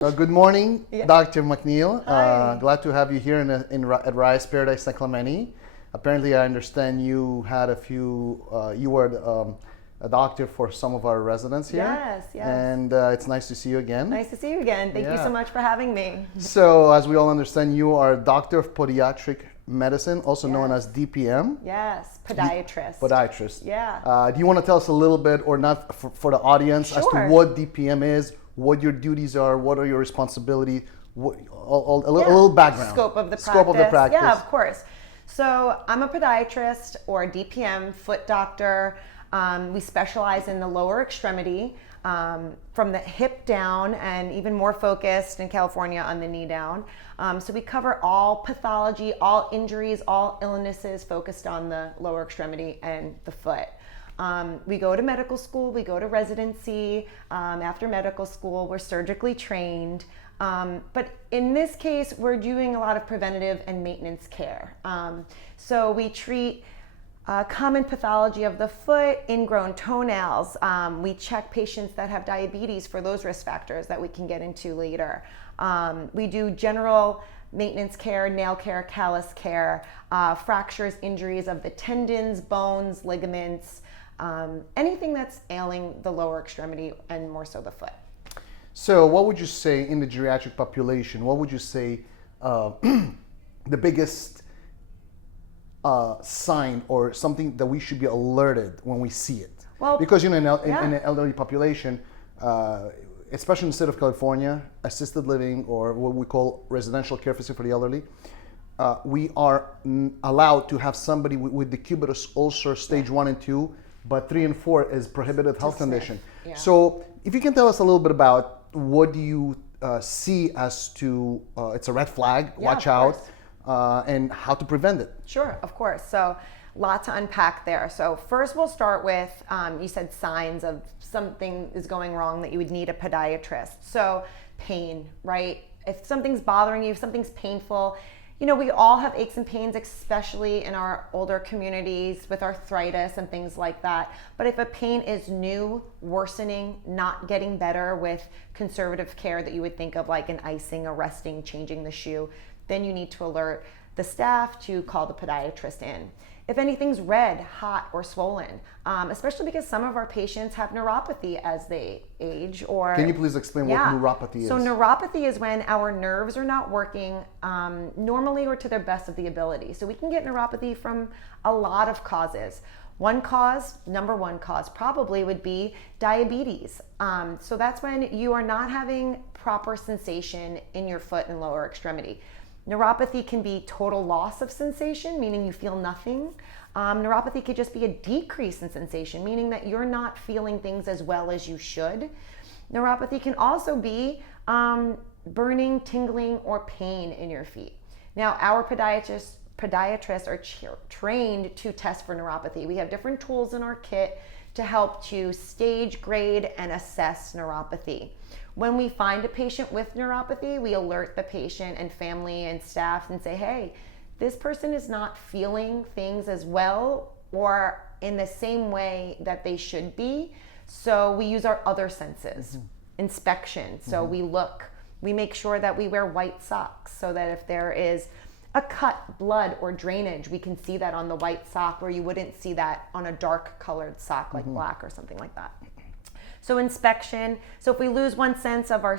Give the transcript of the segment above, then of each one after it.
Good morning, Yeah. Dr. McNeil. Hi. Glad to have you here at Rise Paradise San Clemente. Apparently, I understand you had you were a doctor for some of our residents here. Yes, yes. And it's nice to see you again. Nice to see you again. Thank you Yeah. so much for having me. So, as we all understand, you are a doctor of podiatric medicine, also known Yes. as D.P.M. Yes, podiatrist. Podiatrist. Yeah. Do you want to tell us a little bit, or not, for the audience, as to Sure. what D.P.M. is, what your duties are, what are your responsibilities, a Yeah. little background. Scope of the practice. Yeah, of course. So I'm a podiatrist or D.P.M. foot doctor. We specialize in the lower extremity, from the hip down, and even more focused in California on the knee down. So we cover all pathology, all injuries, all illnesses focused on the lower extremity and the foot. We go to medical school, we go to residency. After medical school, we're surgically trained. But in this case, we're doing a lot of preventative and maintenance care. So we treat common pathology of the foot, ingrown toenails. We check patients that have diabetes for those risk factors that we can get into later. We do general maintenance care, nail care, callus care, fractures, injuries of the tendons, bones, ligaments, anything that's ailing the lower extremity and more so the foot. So, what would you say in the geriatric population? What would you say the biggest sign or something that we should be alerted when we see it? Well, because in yeah. an elderly population, especially in the state of California, assisted living or what we call residential care facility for the elderly, we are allowed to have somebody with decubitus ulcer stage 1 and 2, but 3 and 4 is prohibited health condition. Yeah. So if you can tell us a little bit about what do you see as to it's a red flag, Yeah, watch of out, course. and how to prevent it. Sure, of course. So, lot to unpack there. So, first we'll start with you said signs of something is going wrong that you would need a podiatrist. So, pain, right? If something's bothering you, if something's painful, you know, we all have aches and pains, especially in our older communities with arthritis and things like that. But if a pain is new, worsening, not getting better with conservative care that you would think of like an icing, a resting, changing the shoe, then you need to alert the staff to call the podiatrist in. If anything's red, hot, or swollen, especially because some of our patients have neuropathy as they age. Or Can you please explain what neuropathy is? So neuropathy is when our nerves are not working normally or to their best of the ability. So we can get neuropathy from a lot of causes. Number one cause probably would be diabetes. So that's when you are not having proper sensation in your foot and lower extremity. Neuropathy can be total loss of sensation, meaning you feel nothing. Neuropathy could just be a decrease in sensation, meaning that you're not feeling things as well as you should. Neuropathy can also be burning, tingling, or pain in your feet. Now, our podiatrists are trained to test for neuropathy. We have different tools in our kit to help to stage, grade, and assess neuropathy. When we find a patient with neuropathy, we alert the patient and family and staff and say, hey, this person is not feeling things as well or in the same way that they should be. So we use our other senses. Inspection. So we look, we make sure that we wear white socks so that if there is a cut, blood, or drainage, we can see that on the white sock where you wouldn't see that on a dark colored sock like black or something like that. So inspection. So if we lose one sense of our,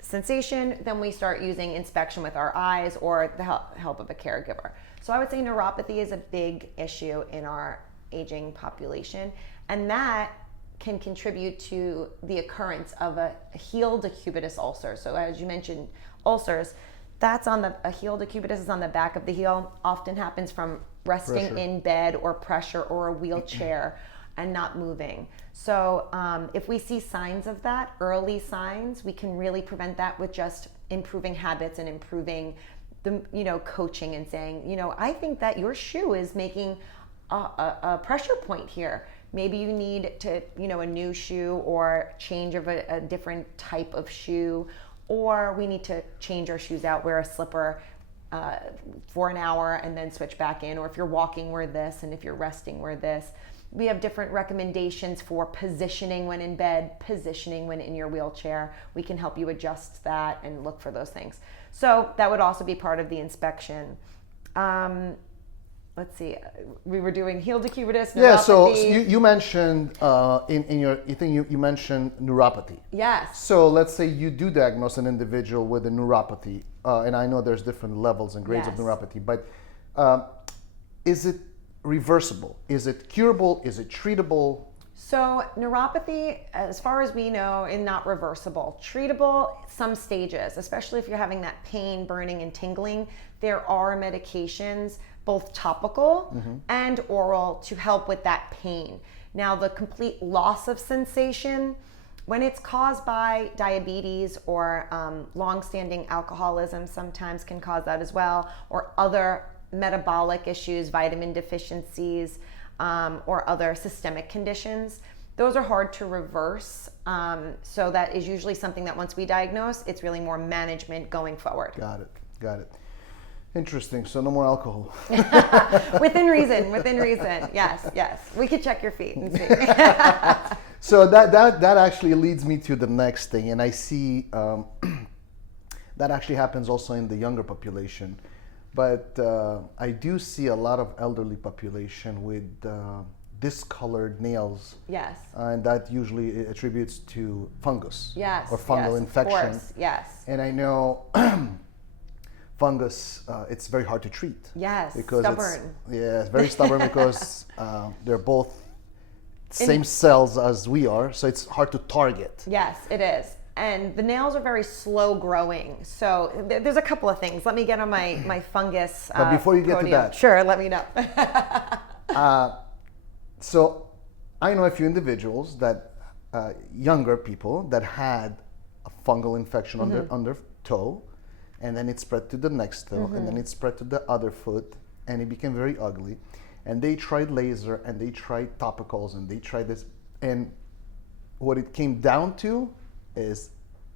sensation, then we start using inspection with our eyes or the help of a caregiver. So I would say neuropathy is a big issue in our aging population, and that can contribute to the occurrence of a heel decubitus ulcer. So as you mentioned, ulcers, a heel decubitus is on the back of the heel, often happens from resting Pressure. in bed or pressure or a wheelchair and not moving. So if we see signs of that, early signs, we can really prevent that with just improving habits and improving the, coaching and saying, I think that your shoe is making a pressure point here. Maybe you need to, a new shoe or change of a different type of shoe, or we need to change our shoes out, wear a slipper for an hour and then switch back in. Or if you're walking, wear this, and if you're resting, wear this. We have different recommendations for positioning when in bed, positioning when in your wheelchair. We can help you adjust that and look for those things. So that would also be part of the inspection. Let's see, we were doing heel decubitus, neuropathy. Yeah, so you mentioned in your thing, you mentioned neuropathy. Yes. So let's say you do diagnose an individual with a neuropathy, and I know there's different levels and grades of neuropathy, but is it reversible? Is it curable? Is it treatable? So neuropathy, as far as we know, is not reversible. Treatable, some stages, especially if you're having that pain, burning, and tingling. There are medications, both topical and oral, to help with that pain. Now, the complete loss of sensation, when it's caused by diabetes or long-standing alcoholism, sometimes can cause that as well, or other metabolic issues, vitamin deficiencies, or other systemic conditions. Those are hard to reverse. So that is usually something that once we diagnose, it's really more management going forward. Got it. Interesting. So no more alcohol. Within reason. Yes. We could check your feet and see. So that actually leads me to the next thing, and I see that actually happens also in the younger population. But I do see a lot of elderly population with discolored nails. Yes. And that usually attributes to fungus. Yes. Or fungal infection. Of course. Yes. And I know fungus, it's very hard to treat. Yes. Because stubborn. It's very stubborn because they're both same cells as we are, so it's hard to target. Yes, it is. And the nails are very slow growing. So there's a couple of things. Let me get on my fungus But before you get podium. to that. Sure, let me know. So I know a few individuals that, younger people that had a fungal infection on their toe, and then it spread to the next toe, and then it spread to the other foot, and it became very ugly. And they tried laser, and they tried topicals, and they tried this. And what it came down to is,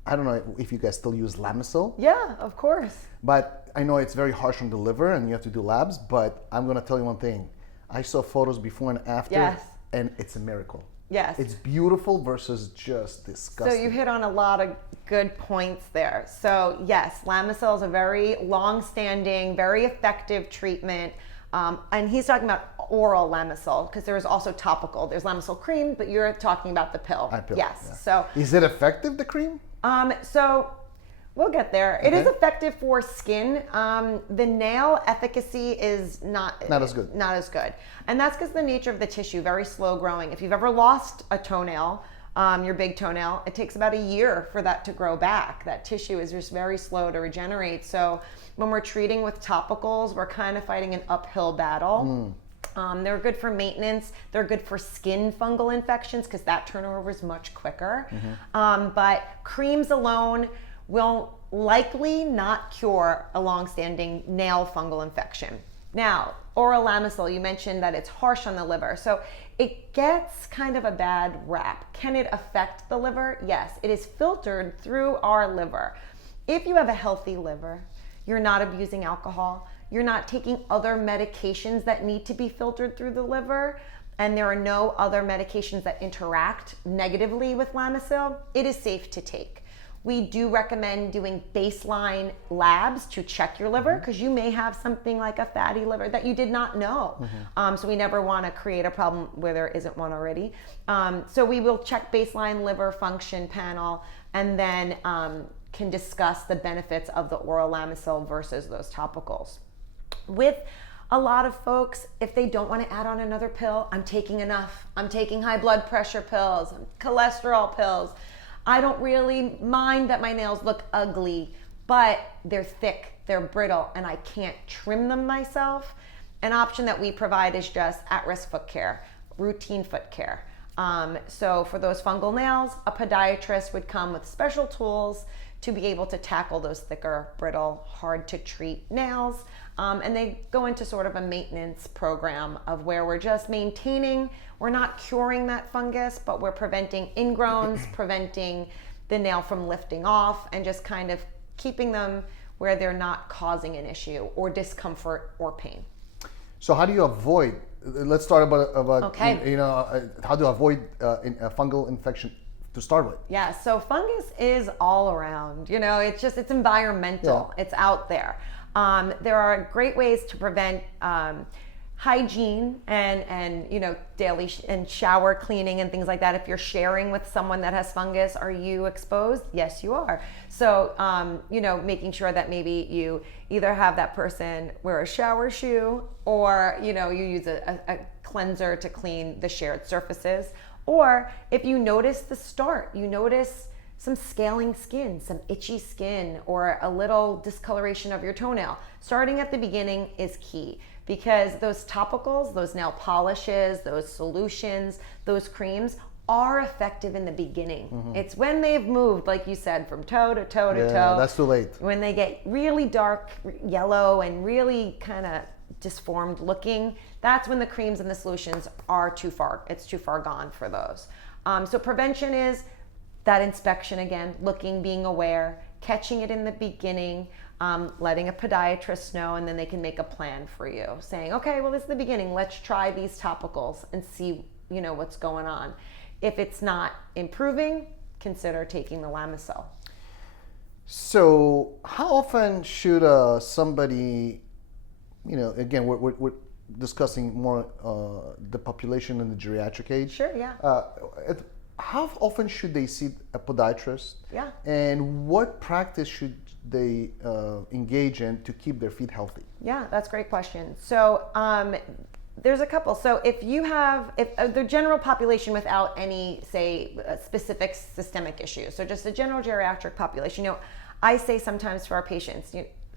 I don't know if you guys still use Lamisil. Yeah, of course. But I know it's very harsh on the liver and you have to do labs, but I'm going to tell you one thing. I saw photos before and after, and it's a miracle. Yes. It's beautiful versus just disgusting. So you hit on a lot of good points there. So yes, Lamisil is a very long-standing, very effective treatment. And he's talking about oral Lamisil because there is also topical. There's Lamisil cream, but you're talking about the pill. Yes. Yeah. So is it effective, the cream? So we'll get there. Okay. It is effective for skin. The nail efficacy is not as good. Not as good. And that's because the nature of the tissue, very slow growing. If you've ever lost a toenail, your big toenail, it takes about a year for that to grow back. That tissue is just very slow to regenerate. So when we're treating with topicals, we're kind of fighting an uphill battle. They're good for maintenance. They're good for skin fungal infections because that turnover is much quicker. But creams alone will likely not cure a long-standing nail fungal infection. Now, oral Lamisil, you mentioned that it's harsh on the liver. So it gets kind of a bad rap. Can it affect the liver? Yes, it is filtered through our liver. If you have a healthy liver, you're not abusing alcohol, you're not taking other medications that need to be filtered through the liver, and there are no other medications that interact negatively with Lamisil, it is safe to take. We do recommend doing baseline labs to check your liver because you may have something like a fatty liver that you did not know. So we never want to create a problem where there isn't one already. So we will check baseline liver function panel and then can discuss the benefits of the oral Lamisil versus those topicals. With a lot of folks, if they don't want to add on another pill, I'm taking enough. I'm taking high blood pressure pills, cholesterol pills. I don't really mind that my nails look ugly, but they're thick, they're brittle, and I can't trim them myself. An option that we provide is just at-risk foot care, routine foot care. So for those fungal nails, a podiatrist would come with special tools to be able to tackle those thicker, brittle, hard to treat nails. And they go into sort of a maintenance program of where we're just maintaining, we're not curing that fungus, but we're preventing ingrowns, preventing the nail from lifting off, and just kind of keeping them where they're not causing an issue or discomfort or pain. So how do you avoid? Let's start about Okay. how to avoid a fungal infection to start with. Yeah, so fungus is all around. It's environmental. Yeah. It's out there. There are great ways to prevent hygiene and daily and shower cleaning and things like that. If you're sharing with someone that has fungus, are you exposed? Yes, you are. So making sure that maybe you either have that person wear a shower shoe, or you use a cleanser to clean the shared surfaces. Or if you notice you notice some scaling skin, some itchy skin, or a little discoloration of your toenail, starting at the beginning is key, because those topicals, those nail polishes, those solutions, those creams are effective in the beginning. Mm-hmm. It's when they've moved, like you said, from toe to toe to toe. That's too late. When they get really dark yellow and really kind of disformed looking, that's when the creams and the solutions are too far. It's too far gone for those. So prevention is that inspection again, looking, being aware, catching it in the beginning, letting a podiatrist know, and then they can make a plan for you, saying, okay, well, this is the beginning. Let's try these topicals and see, what's going on. If it's not improving, consider taking the Lamisil. So how often should somebody, again, we're discussing more the population in the geriatric age. Sure, yeah. How often should they see a podiatrist? Yeah. And what practice should they engage in to keep their feet healthy? Yeah, that's a great question. So there's a couple. So if the general population without any, say, specific systemic issues, so just a general geriatric population, I say sometimes for our patients,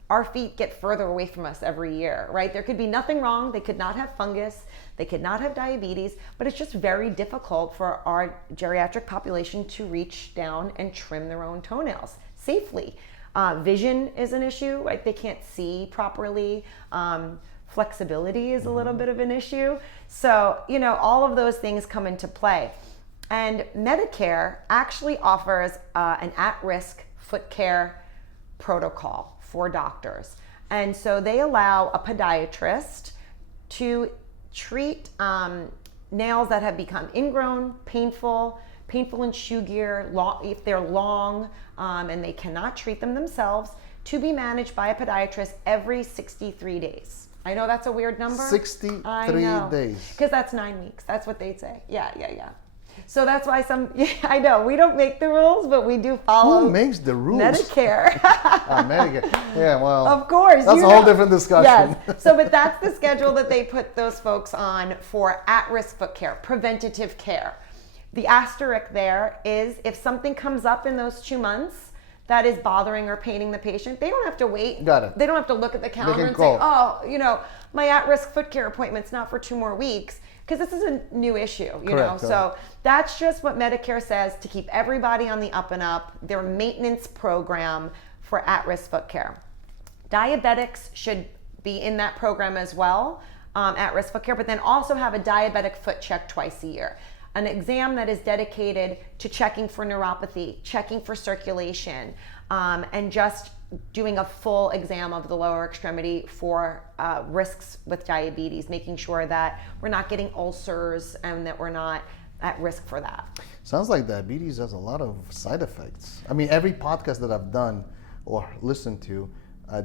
our feet get further away from us every year, right? There could be nothing wrong. They could not have fungus. They could not have diabetes, but it's just very difficult for our geriatric population to reach down and trim their own toenails safely. Vision is an issue, right? They can't see properly. Flexibility is a little bit of an issue. So, all of those things come into play. And Medicare actually offers an at-risk foot care protocol for doctors. And so they allow a podiatrist to treat nails that have become ingrown, painful in shoe gear, if they're long and they cannot treat them themselves, to be managed by a podiatrist every 63 days. I know that's a weird number. 63 days. Because that's 9 weeks. That's what they'd say. Yeah. So that's why I know, we don't make the rules, but we do follow. Who makes the rules? Medicare. Medicare. Yeah, well. Of course. That's a whole different discussion. Yes. So, but that's the schedule that they put those folks on for at-risk foot care, preventative care. The asterisk there is if something comes up in those 2 months that is bothering or paining the patient, they don't have to wait. Got it. They don't have to look at the calendar and say, my at-risk foot care appointment's not for 2 more weeks, because this is a new issue, Correct. So that's just what Medicare says to keep everybody on the up and up, their maintenance program for at-risk foot care. Diabetics should be in that program as well, at-risk foot care, but then also have a diabetic foot check twice a year. An exam that is dedicated to checking for neuropathy, checking for circulation, and just doing a full exam of the lower extremity for risks with diabetes, making sure that we're not getting ulcers and that we're not at risk for that. Sounds like diabetes has a lot of side effects. I mean, every podcast that I've done or listened to,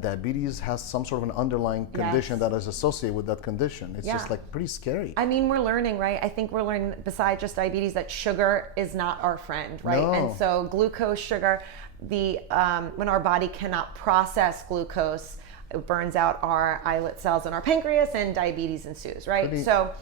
diabetes has some sort of an underlying condition that is associated with that condition. It's just like pretty scary. I mean, we're learning, right? I think we're learning, besides just diabetes, that sugar is not our friend, right? No. And so glucose, sugar, when our body cannot process glucose, it burns out our islet cells in our pancreas, and diabetes ensues, right?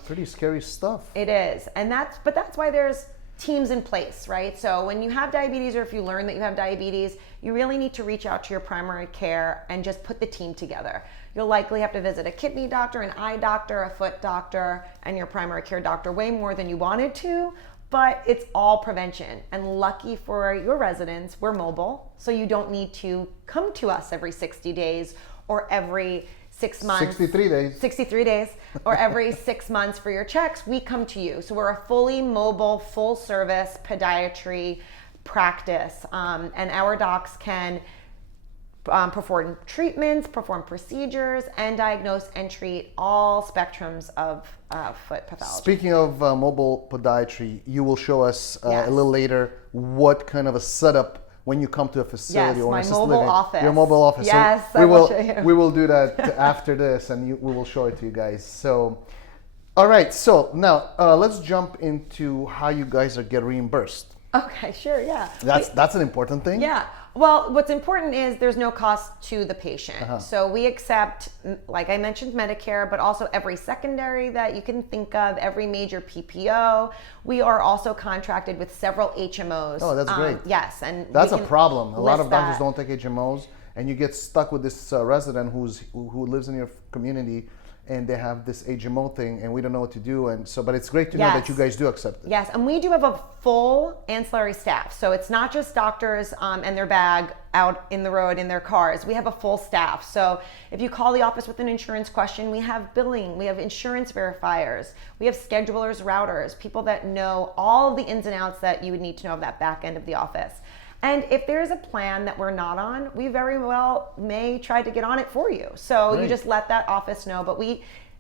Pretty scary stuff. It is, and that's why there's teams in place, right? So when you have diabetes, or if you learn that you have diabetes, you really need to reach out to your primary care and just put the team together. You'll likely have to visit a kidney doctor, an eye doctor, a foot doctor, and your primary care doctor way more than you wanted to, but it's all prevention. And lucky for your residents, we're mobile, so you don't need to come to us every 60 days or every 6 months. 63 days, or every 6 months for your checks. We come to you. So we're a fully mobile, full service podiatry practice. And our docs can perform treatments, perform procedures, and diagnose and treat all spectrums of foot pathology. Speaking of mobile podiatry, you will show us Yes. a little later what kind of a setup when you come to a facility Yes, or my an assisted mobile living. office. Your mobile office. Yes, so I will show you. we will do that after this, and we will show it to you guys. So, all right. So now let's jump into how you guys get reimbursed. Okay, sure, yeah. That's an important thing. Yeah. Well, what's important is there's no cost to the patient. So we accept, like I mentioned, Medicare, but also every secondary that you can think of, every major PPO. We are also contracted with several HMOs. Oh, that's great. Yes, and That's a problem. A lot of doctors that. don't take HMOs, and you get stuck with this resident who lives in your community, and they have this HMO thing, and we don't know what to do. And so, but it's great to know that you guys do accept it. Yes, and we do have a full ancillary staff. So it's not just doctors and their bag out in the road in their cars. We have a full staff. So if you call the office with an insurance question, we have billing, we have insurance verifiers, we have schedulers, routers, people that know all of the ins and outs that you would need to know of that back end of the office. And if there's a plan that we're not on, we very well may try to get on it for you. So you just let that office know. But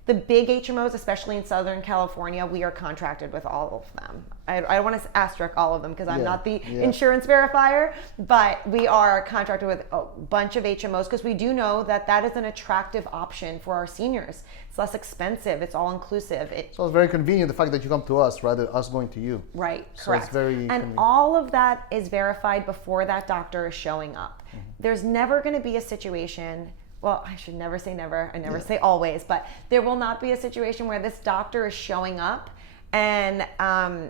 the big HMOs, especially in Southern California, we are contracted with all of them. I don't want to asterisk all of them because I'm not the insurance verifier, but we are contracted with a bunch of HMOs because we do know that that is an attractive option for our seniors. It's less expensive. It's all inclusive. So it's very convenient the fact that you come to us rather than us going to you. Right, so correct. It's very and convenient. all of that is verified before that doctor is showing up. There's never going to be a situation, well, I should never say never, I never say always, but there will not be a situation where this doctor is showing up and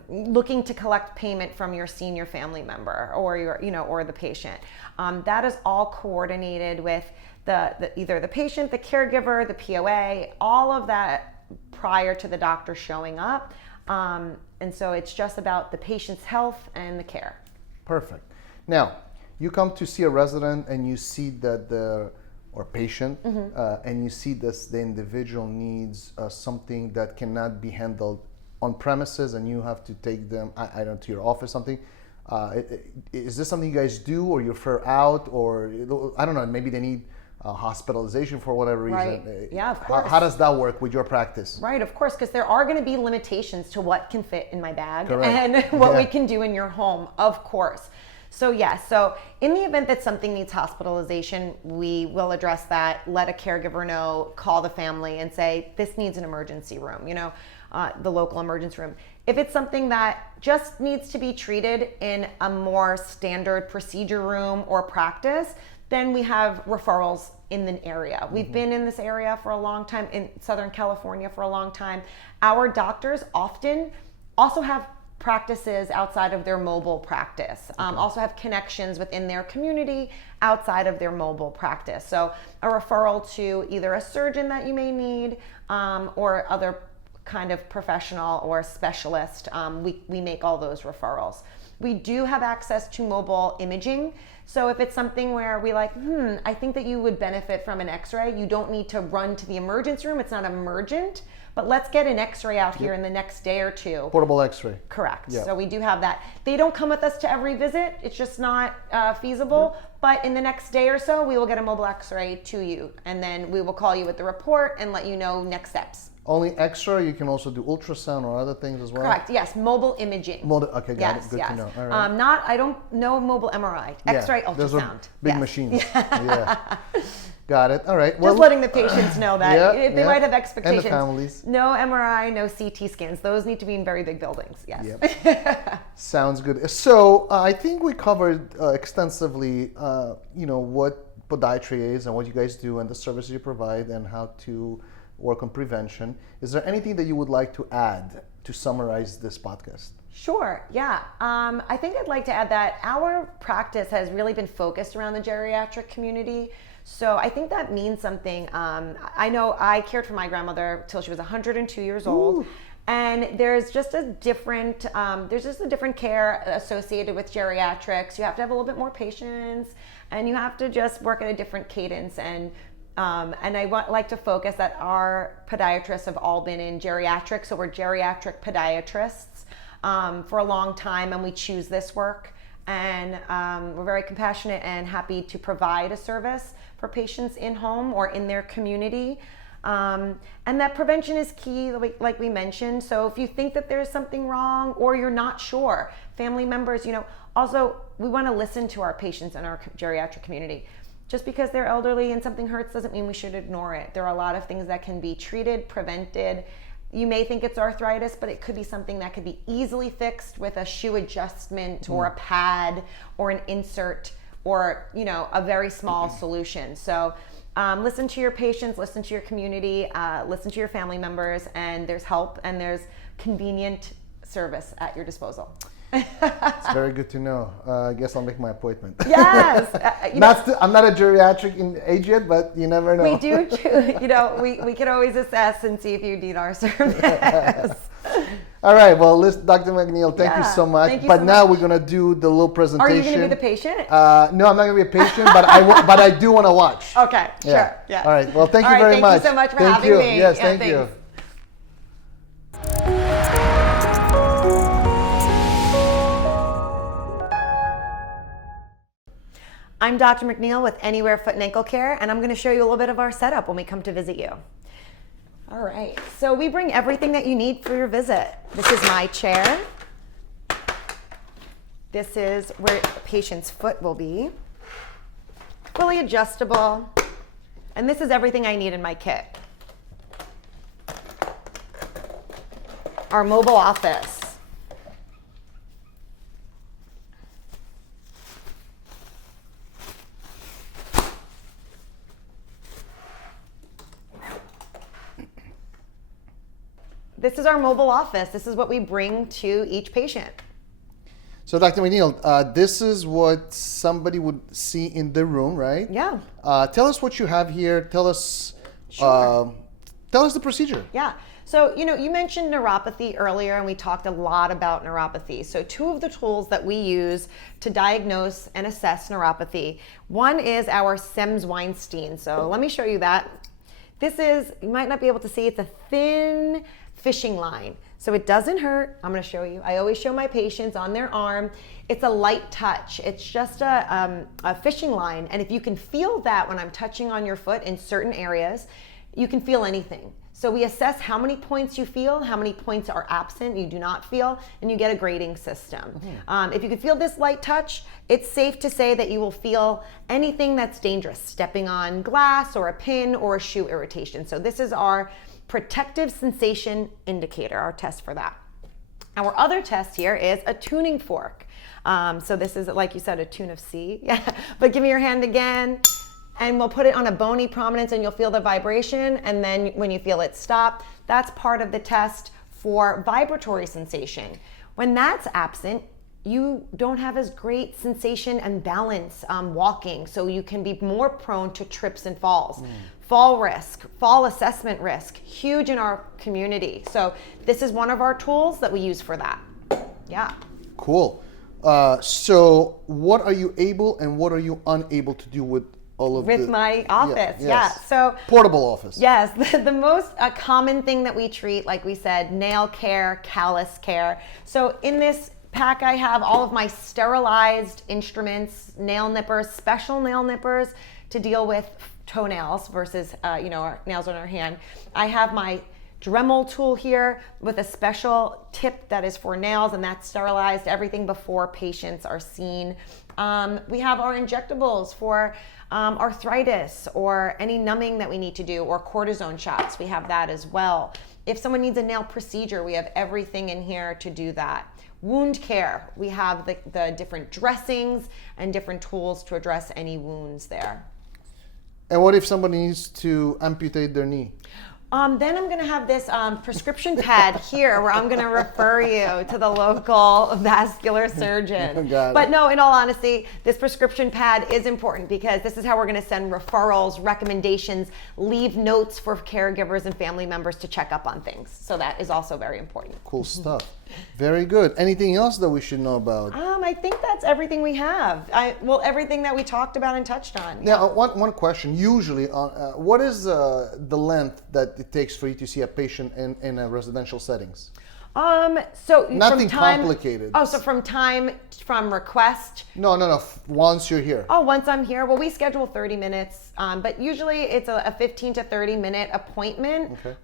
looking to collect payment from your senior family member or or the patient. That is all coordinated with either the patient, the caregiver, the POA, all of that prior to the doctor showing up. And so it's just about the patient's health and the care. Perfect. Now, you come to see a resident and you see that or patient, and you see the individual needs something that cannot be handled on premises, and you have to take them, I don't know, to your office, something. Is this something you guys do, or you refer out, or I don't know, maybe they need hospitalization for whatever reason? Right. Yeah, of course. How does that work with your practice? Right, of course, because there are going to be limitations to what can fit in my bag Correct. and what we can do in your home, of course. So yes, so in the event that something needs hospitalization, we will address that, let a caregiver know, call the family and say, this needs an emergency room, the local emergency room. If it's something that just needs to be treated in a more standard procedure room or practice, then we have referrals in the area. We've been in this area for a long time, in Southern California for a long time. Our doctors often also have practices outside of their mobile practice, also have connections within their community outside of their mobile practice. So a referral to either a surgeon that you may need or other kind of professional or specialist, we make all those referrals. We do have access to mobile imaging. So if it's something where we I think that you would benefit from an x-ray, you don't need to run to the emergency room, it's not emergent, but let's get an x-ray out here in the next day or two. Portable x-ray. Correct. Yep. So we do have that. They don't come with us to every visit. It's just not feasible. Yep. But in the next day or so, we will get a mobile x-ray to you. And then we will call you with the report and let you know next steps. Only x-ray? You can also do ultrasound or other things as well? Correct. Yes. Mobile imaging. Okay, got it. Good to know. All right. I don't know mobile MRI. X-ray, ultrasound. Those are big machines. Yeah. Got it. All right. Just letting the patients know that they might have expectations. And the families. No MRI, no CT scans. Those need to be in very big buildings. Yes. Yep. Sounds good. So I think we covered extensively, what podiatry is and what you guys do and the services you provide and how to work on prevention. Is there anything that you would like to add to summarize this podcast? Sure, yeah. I think I'd like to add that our practice has really been focused around the geriatric community. So I think that means something. I know I cared for my grandmother till she was 102 years old. Ooh. And there's just a different care associated with geriatrics. You have to have a little bit more patience and you have to just work at a different cadence. And I like to focus that our podiatrists have all been in geriatrics, so we're geriatric podiatrists for a long time, and we choose this work. and we're very compassionate and happy to provide a service for patients in home or in their community. And that prevention is key, like we mentioned. So if you think that there's something wrong or you're not sure, family members, also we want to listen to our patients in our geriatric community. Just because they're elderly and something hurts doesn't mean we should ignore it. There are a lot of things that can be treated, prevented. You may think it's arthritis, but it could be something that could be easily fixed with a shoe adjustment or a pad or an insert or, a very small solution. So listen to your patients, listen to your community, listen to your family members, and there's help and there's convenient service at your disposal. It's very good to know. I guess I'll make my appointment. Yes. I'm not a geriatric in age yet, but you never know. We do, we can always assess and see if you need our service. All right. Well, Dr. McNeil, thank you so much. Thank you but so now much. we're going to do the little presentation. Are you going to be the patient? No, I'm not going to be a patient, but I do want to watch. Okay, sure. Yeah. All right. Well, thank you very much. Thank you so much for thank having you. me. Yes, Yeah, thank thanks. you. I'm Dr. McNeil with Anywhere Foot and Ankle Care, and I'm going to show you a little bit of our setup when we come to visit you. All right, so we bring everything that you need for your visit. This is my chair. This is where the patient's foot will be. Fully adjustable. And this is everything I need in my kit. Our mobile office. This is our mobile office. This is what we bring to each patient. So, Dr. McNeil, this is what somebody would see in the room, right? Yeah. Tell us what you have here. Tell us the procedure. Yeah. So, you mentioned neuropathy earlier, and we talked a lot about neuropathy. So two of the tools that we use to diagnose and assess neuropathy, one is our Semmes-Weinstein. So let me show you that. This is, you might not be able to see, it's a thin fishing line. So it doesn't hurt. I'm going to show you. I always show my patients on their arm. It's a light touch. It's just a fishing line. And if you can feel that when I'm touching on your foot in certain areas, you can feel anything. So we assess how many points you feel, how many points are absent, you do not feel, and you get a grading system. If you can feel this light touch, it's safe to say that you will feel anything that's dangerous, stepping on glass or a pin or a shoe irritation. So this is our protective sensation indicator, our test for that. Our other test here is a tuning fork. So this is, like you said, a tune of C. Yeah. But give me your hand again. And we'll put it on a bony prominence and you'll feel the vibration. And then when you feel it stop, that's part of the test for vibratory sensation. When that's absent, you don't have as great sensation and balance walking. So you can be more prone to trips and falls. Fall risk, fall assessment risk, huge in our community. So this is one of our tools that we use for that. Yeah. Cool. So what are you able and what are you unable to do with all of with my office? Yeah. So portable office. Yes. The most common thing that we treat, like we said, nail care, callus care. So in this pack, I have all of my sterilized instruments, nail nippers, special nail nippers to deal with toenails versus our nails on our hand. I have my Dremel tool here with a special tip that is for nails, and that's sterilized everything before patients are seen. We have our injectables for arthritis or any numbing that we need to do, or cortisone shots. We have that as well. If someone needs a nail procedure, we have everything in here to do that. Wound care, we have the different dressings and different tools to address any wounds there. And what if somebody needs to amputate their knee? Then I'm going to have this prescription pad here where I'm going to refer you to the local vascular surgeon. But no, in all honesty, this prescription pad is important because this is how we're going to send referrals, recommendations, leave notes for caregivers and family members to check up on things. So that is also very important. Cool stuff. Very good. Anything else that we should know about? I think that's everything we have. Everything that we talked about and touched on. Now, one question. Usually, what is the length that it takes for you to see a patient in a residential settings? So Nothing from time, complicated. Oh, so from request. No. Once you're here. Oh, once I'm here, well, we schedule 30 minutes, but usually it's a 15 to 30 minute appointment, Okay.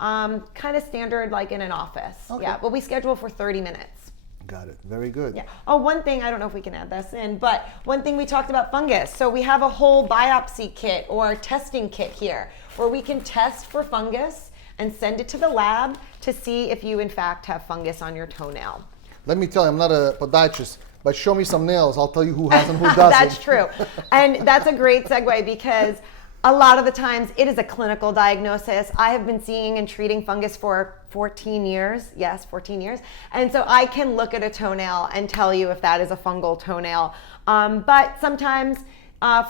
Kind of standard like in an office. Okay. Yeah, but we schedule for 30 minutes. Got it. Very good. Yeah. Oh, one thing, I don't know if we can add this in, but one thing we talked about fungus. So we have a whole biopsy kit or testing kit here where we can test for fungus and send it to the lab to see if you in fact have fungus on your toenail. Let me tell you, I'm not a podiatrist, but show me some nails. I'll tell you who has and who doesn't. That's true. And that's a great segue because a lot of the times it is a clinical diagnosis. I have been seeing and treating fungus for 14 years. Yes, 14 years. And so I can look at a toenail and tell you if that is a fungal toenail. But sometimes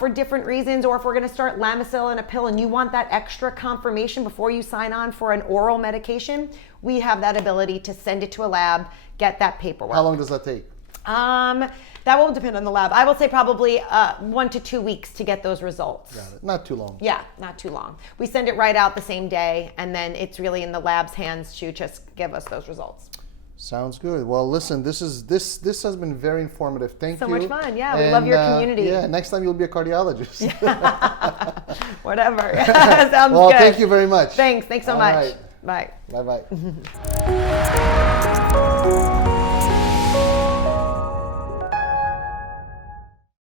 for different reasons, or if we're going to start Lamisil in a pill and you want that extra confirmation before you sign on for an oral medication, we have that ability to send it to a lab, get that paperwork. How long does that take? That will depend on the lab. I will say probably 1 to 2 weeks to get those results. Got it. Not too long. Yeah, not too long. We send it right out the same day, and then it's really in the lab's hands to just give us those results. Sounds good. Well, listen, this has been very informative. Thank you. So much fun. Yeah, we love your community. Yeah, next time you'll be a cardiologist. Whatever. Sounds well, good. thank you very much. Thanks so All much. right. Bye. Bye-bye.